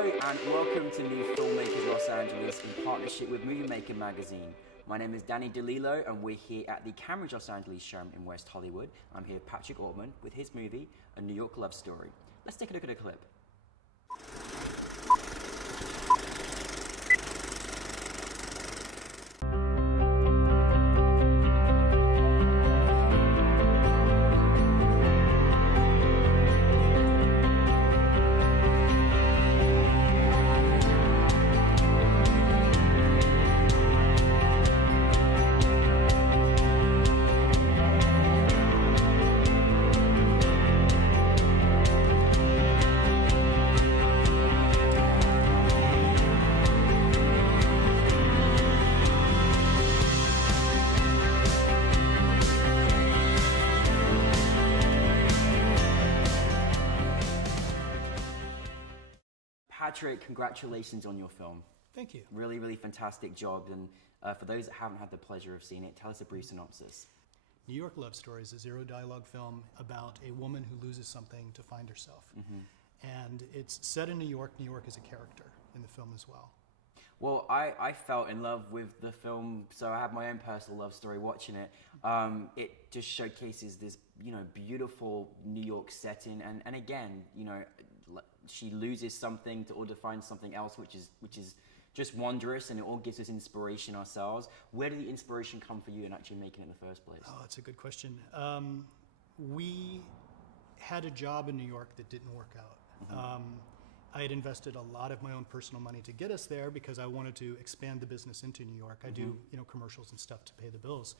Hello and welcome to NewFilmmakers Los Angeles in partnership with Movie Maker magazine. My name is Danny DeLillo and we're here at the Cambridge Los Angeles showroom in West Hollywood. I'm here with Patrick Ortman with his movie, A New York Love Story. Let's take a look at a clip. Patrick, congratulations on your film. Thank you. Really, really fantastic job. And for those that haven't had the pleasure of seeing it, tell us a brief synopsis. New York Love Story is a zero-dialogue film about a woman who loses something to find herself. And it's set in New York. New York is a character in the film as well. Well, I fell in love with the film, so I have my own personal love story watching it. It just showcases this, beautiful New York setting, and again, she loses something to order to find something else, which is just wondrous, and it all gives us inspiration ourselves. Where did the inspiration come for you in actually making it in the first place? Oh, that's a good question. We had a job in New York that didn't work out. I had invested a lot of my own personal money to get us there because I wanted to expand the business into New York. I do, commercials and stuff to pay the bills.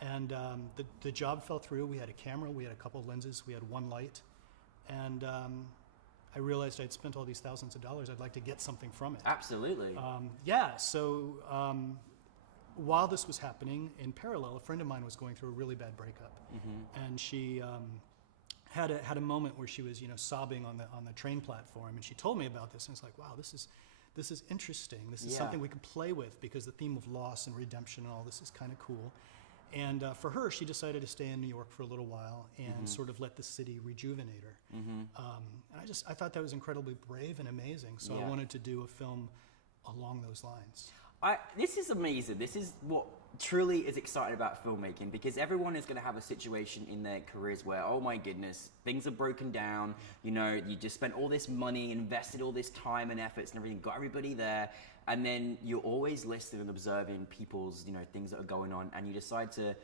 And the job fell through. We had a camera, we had a couple of lenses, we had one light, and I realized I'd spent all these thousands of dollars. I'd like to get something from it. Absolutely. So while this was happening, in parallel, a friend of mine was going through a really bad breakup, and she had a moment where she was, sobbing on the train platform, and she told me about this, and it's like, wow, this is interesting. This is something we can play with because the theme of loss and redemption and all this is kind of cool. And for her, she decided to stay in New York for a little while and sort of let the city rejuvenate her. And I thought that was incredibly brave and amazing. So I wanted to do a film along those lines. This is amazing. This is what truly is exciting about filmmaking, because everyone is going to have a situation in their careers where, oh my goodness, things are broken down. You just spent all this money, invested all this time and efforts and everything, got everybody there, and then you're always listening and observing people's, things that are going on, and you decide to,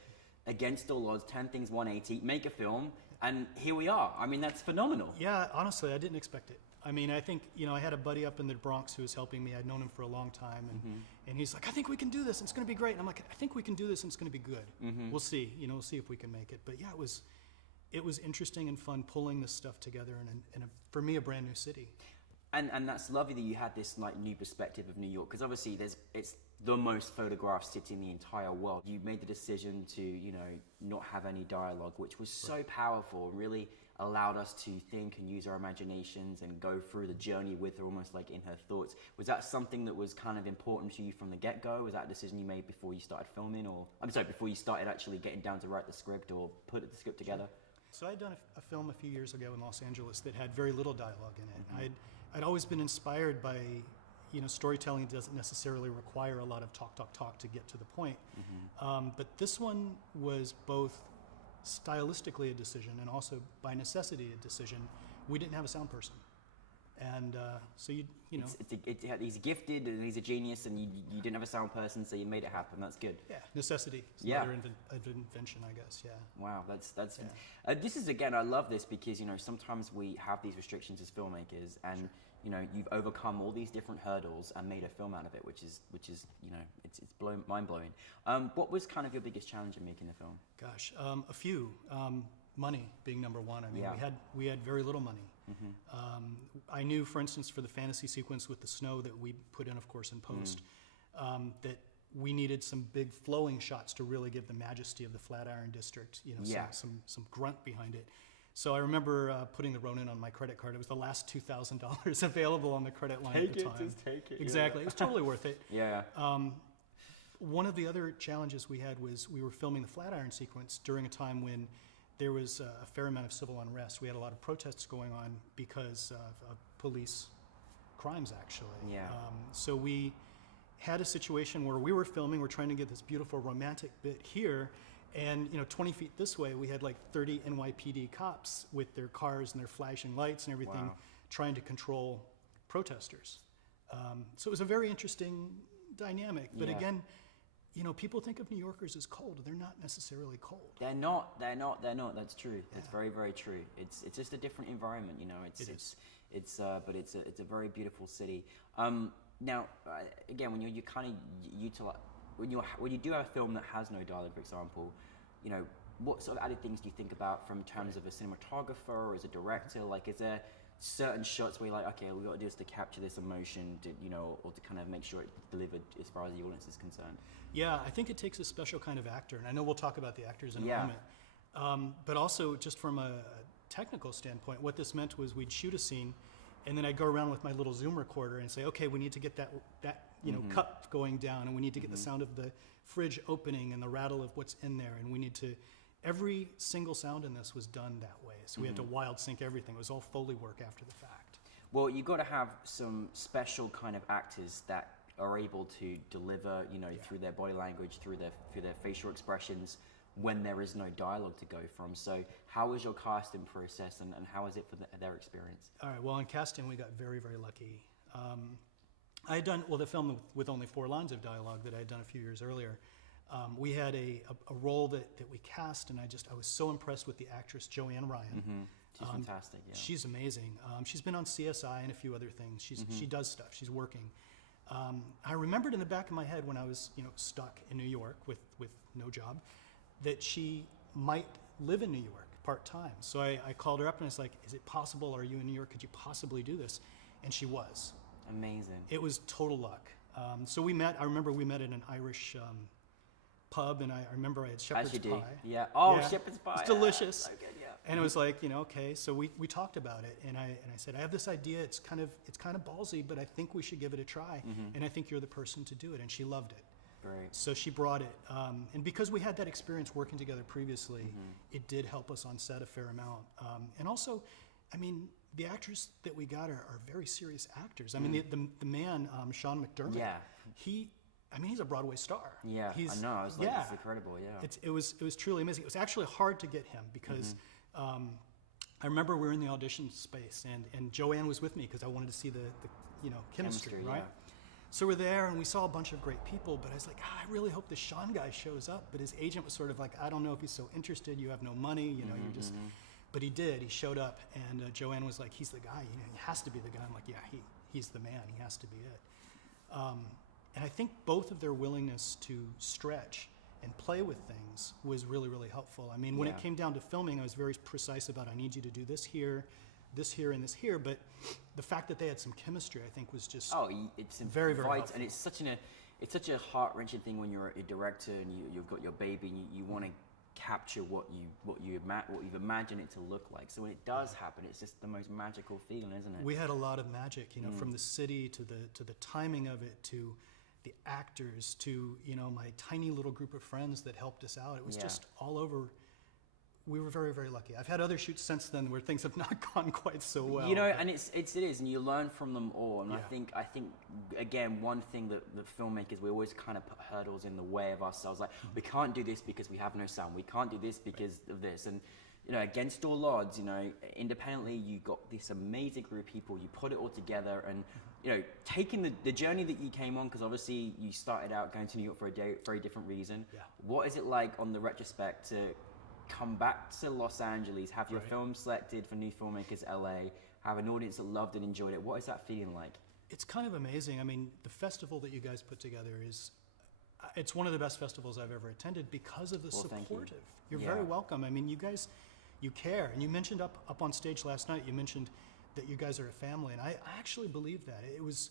against all odds, turn things 180, make a film, and here we are. I mean, that's phenomenal. Yeah, honestly, I didn't expect it. I mean, I think, I had a buddy up in the Bronx who was helping me. I'd known him for a long time, and he's like, I think we can do this, and it's going to be great. And I'm like, I think we can do this, and it's going to be good. We'll see, we'll see if we can make it. But yeah, it was interesting and fun pulling this stuff together in for me, a brand new city. And that's lovely that you had this new perspective of New York, because obviously it's the most photographed city in the entire world. You made the decision to, not have any dialogue, which was so powerful, really allowed us to think and use our imaginations and go through the journey with her, almost like in her thoughts. Was that something that was kind of important to you from the get-go? Was that a decision you made before you started filming, or before you started actually getting down to write the script or put the script together? So I had done a film a few years ago in Los Angeles that had very little dialogue in it. I'd always been inspired by, storytelling doesn't necessarily require a lot of talk to get to the point. But this one was both stylistically a decision and also by necessity a decision. We didn't have a sound person. And so he's gifted and he's a genius, and you didn't have a sound person, so you made it happen. That's good. Yeah, necessity. It's another invention, I guess. Yeah. Wow, that's. This is, again, I love this because sometimes we have these restrictions as filmmakers, and you've overcome all these different hurdles and made a film out of it, which is it's mind blowing. What was kind of your biggest challenge in making the film? Gosh, a few. Money being number one. I mean, we had very little money. I knew, for instance, for the fantasy sequence with the snow that we put in, of course, in post, that we needed some big flowing shots to really give the majesty of the Flatiron District, some grunt behind it. So I remember putting the Ronin on my credit card. It was the last $2,000 available on the credit line at the time. Just take it. Exactly. It was totally worth it. Yeah. One of the other challenges we had was we were filming the Flatiron sequence during a time when there was a fair amount of civil unrest. We had a lot of protests going on because of police crimes, actually. Yeah. So we had a situation where we were filming, we're trying to get this beautiful romantic bit here, and 20 feet this way, we had like 30 NYPD cops with their cars and their flashing lights and everything, Wow. trying to control protesters. So it was a very interesting dynamic. But Yeah. again, people think of New Yorkers as cold. They're not necessarily cold. They're not. That's true. Yeah. It's very, very true. It's just a different environment, but it's a very beautiful city. Now, again, when you kind of utilize when you do have a film that has no dialogue, for example, what sort of added things do you think about from terms of a cinematographer or as a director? Like, is there certain shots where you're like, okay, we got to do this to capture this emotion, or to kind of make sure it's delivered as far as the audience is concerned? Yeah, I think it takes a special kind of actor, and I know we'll talk about the actors in a Yeah. moment. But also, just from a technical standpoint, what this meant was we'd shoot a scene, and then I'd go around with my little Zoom recorder and say, okay, we need to get that cup going down, and we need to get the sound of the fridge opening and the rattle of what's in there, and we need to. Every single sound in this was done that way, so we had to wild sync everything. It was all Foley work after the fact. Well, you've got to have some special kind of actors that are able to deliver, through their body language, through their facial expressions, when there is no dialogue to go from. So how was your casting process, and how was it for their experience? All right, well, in casting, we got very, very lucky. I had done, the film with only 4 lines of dialogue that I had done a few years earlier. We had a role that we cast, and I was so impressed with the actress Joanne Ryan. She's fantastic, yeah. She's amazing. She's been on CSI and a few other things. She does stuff. She's working. I remembered in the back of my head when I was stuck in New York with no job, that she might live in New York part-time. So I called her up and I was like, is it possible? Are you in New York? Could you possibly do this? And she was. Amazing. It was total luck. So we met. I remember we met at an Irish pub, and I remember I had shepherd's pie. Yeah. Oh, Yeah. shepherd's pie. It's delicious. So good, yeah. And it was like, okay. So we talked about it, and I said, I have this idea. It's kind of ballsy, but I think we should give it a try. And I think you're the person to do it. And she loved it. Great. So she brought it, and because we had that experience working together previously, it did help us on set a fair amount. And also, I mean, the actors that we got are very serious actors. I mean, the man, Sean McDermott. Yeah. He's a Broadway star. Yeah, I know. I was like, it's incredible. Yeah. It was truly amazing. It was actually hard to get him because I remember we were in the audition space, and Joanne was with me because I wanted to see the chemistry, right? Yeah. So we're there, and we saw a bunch of great people, but I was like, I really hope this Sean guy shows up. But his agent was sort of like, I don't know if he's so interested. You have no money, you're just. But he did. He showed up, and Joanne was like, he's the guy. He has to be the guy. I'm like, yeah, he's the man. He has to be it. And I think both of their willingness to stretch and play with things was really, really helpful. I mean, when it came down to filming, I was very precise about, I need you to do this here, and this here. But the fact that they had some chemistry, I think, was just it's very, very helpful. And it's such a heart-wrenching thing when you're a director and you've got your baby and you want to capture what you've imagined it to look like. So when it does happen, it's just the most magical feeling, isn't it? We had a lot of magic, from the city to the timing of it, to the actors, to my tiny little group of friends that helped us out. It was just all over. We were very, very lucky. I've had other shoots since then where things have not gone quite so well. And it is, and you learn from them all. And I think again, one thing that filmmakers, we always kind of put hurdles in the way of ourselves. Like, we can't do this because we have no sound. We can't do this because of this. And against all odds, independently, you got this amazing group of people. You put it all together, and taking the journey that you came on, because obviously you started out going to New York for a very different reason. Yeah. What is it like on the retrospect to come back to Los Angeles, have your film selected for NewFilmmakers LA, have an audience that loved and enjoyed it? What is that feeling like? It's kind of amazing. I mean, the festival that you guys put together it's one of the best festivals I've ever attended because of the supportive. You're very welcome. I mean, you guys, you care. And you mentioned up on stage last night, you mentioned that you guys are a family, and I actually believe that. It was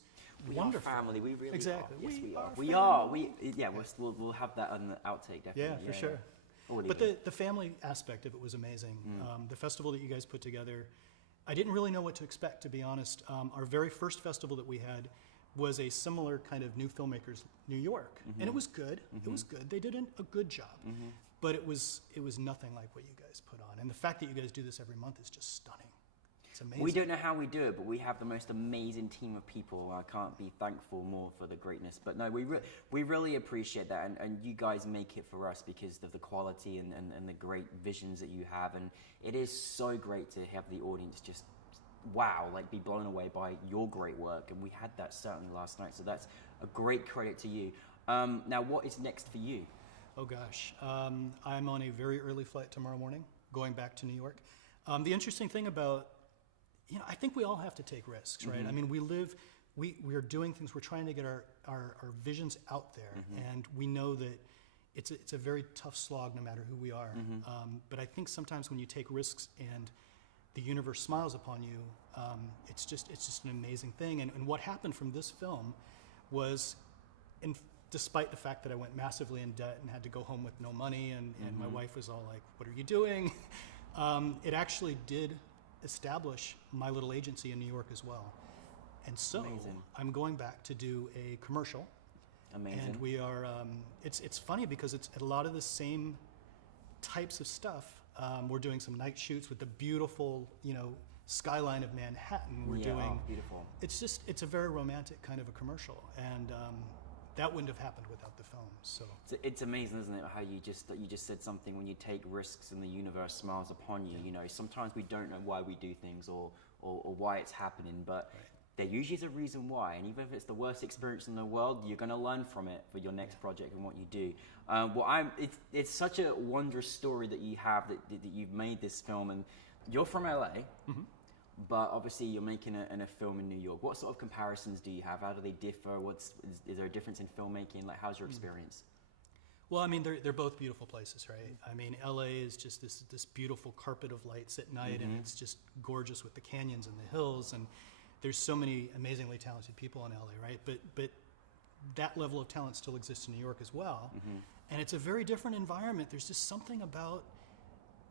wonderful. We are family. We really exactly. are. Yes, we are. We We are. are. We'll have that on the outtake, definitely. Yeah, for sure. But the family aspect of it was amazing. The festival that you guys put together, I didn't really know what to expect, to be honest. Our very first festival that we had was a similar kind of New Filmmakers New York, and it was good. It was good. They did a good job, but it was nothing like what you guys put on. And the fact that you guys do this every month is just stunning. It's amazing. We don't know how we do it, but we have the most amazing team of people. I can't be thankful more for the greatness. But no, we really appreciate that, and you guys make it for us because of the quality and the great visions that you have. And it is so great to have the audience just, wow, like be blown away by your great work. And we had that certainly last night. So that's a great credit to you. Now, what is next for you? Oh gosh, I'm on a very early flight tomorrow morning, going back to New York. The interesting thing about, I think we all have to take risks, right? I mean, we are doing things, we're trying to get our visions out there, and we know that it's a very tough slog no matter who we are. But I think sometimes when you take risks and the universe smiles upon you, it's just an amazing thing. And what happened from this film was, despite the fact that I went massively in debt and had to go home with no money, and my wife was all like, "What are you doing?" It actually did establish my little agency in New York as well. And so Amazing. I'm going back to do a commercial. Amazing. And we are, it's funny because it's a lot of the same types of stuff. We're doing some night shoots with the beautiful, skyline of Manhattan. We're doing, beautiful. It's a very romantic kind of a commercial. And that wouldn't have happened without the film. So it's amazing, isn't it, how you just said something, when you take risks and the universe smiles upon you. Sometimes we don't know why we do things or why it's happening, but there usually is a reason why. And even if it's the worst experience in the world, you're going to learn from it for your next project and what you do. It's such a wondrous story that you have, that you've made this film, and you're from LA. But obviously you're making a film in New York. What sort of comparisons do you have? How do they differ? Is there a difference in filmmaking? Like, how's your experience? Well, I mean, they're both beautiful places, right? I mean, LA is just this beautiful carpet of lights at night, and it's just gorgeous with the canyons and the hills, and there's so many amazingly talented people in LA, right? But that level of talent still exists in New York as well, and it's a very different environment. There's just something about,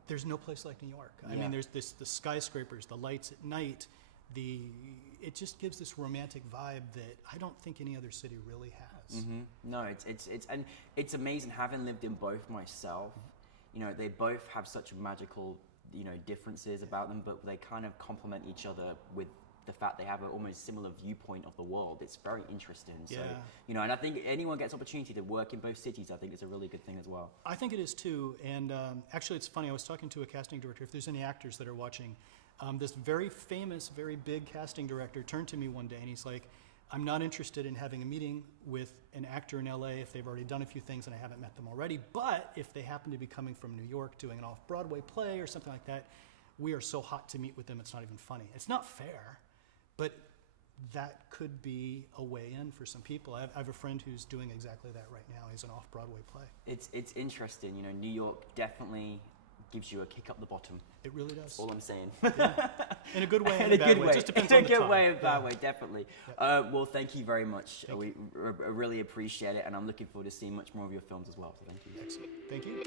there's no place like New York. I mean, there's the skyscrapers, the lights at night, it just gives this romantic vibe that I don't think any other city really has. No, it's amazing, having lived in both myself. They both have such magical, differences about them, but they kind of complement each other with the fact they have an almost similar viewpoint of the world. It's very interesting. So, and I think anyone gets opportunity to work in both cities, I think it's a really good thing as well. I think it is too. And actually, it's funny, I was talking to a casting director, if there's any actors that are watching, this very famous, very big casting director turned to me one day and he's like, "I'm not interested in having a meeting with an actor in LA if they've already done a few things and I haven't met them already, but if they happen to be coming from New York doing an off-Broadway play or something like that, we are so hot to meet with them, it's not even funny." It's not fair. But that could be a way in for some people. I have a friend who's doing exactly that right now. He's an off-Broadway play. It's interesting. New York definitely gives you a kick up the bottom. It really does. That's all I'm saying. In a good way, in a bad way. It just depends on the time. In a good way, in a bad way, definitely. Well, thank you very much. We really appreciate it, and I'm looking forward to seeing much more of your films as well. So thank you. Excellent. Thank you.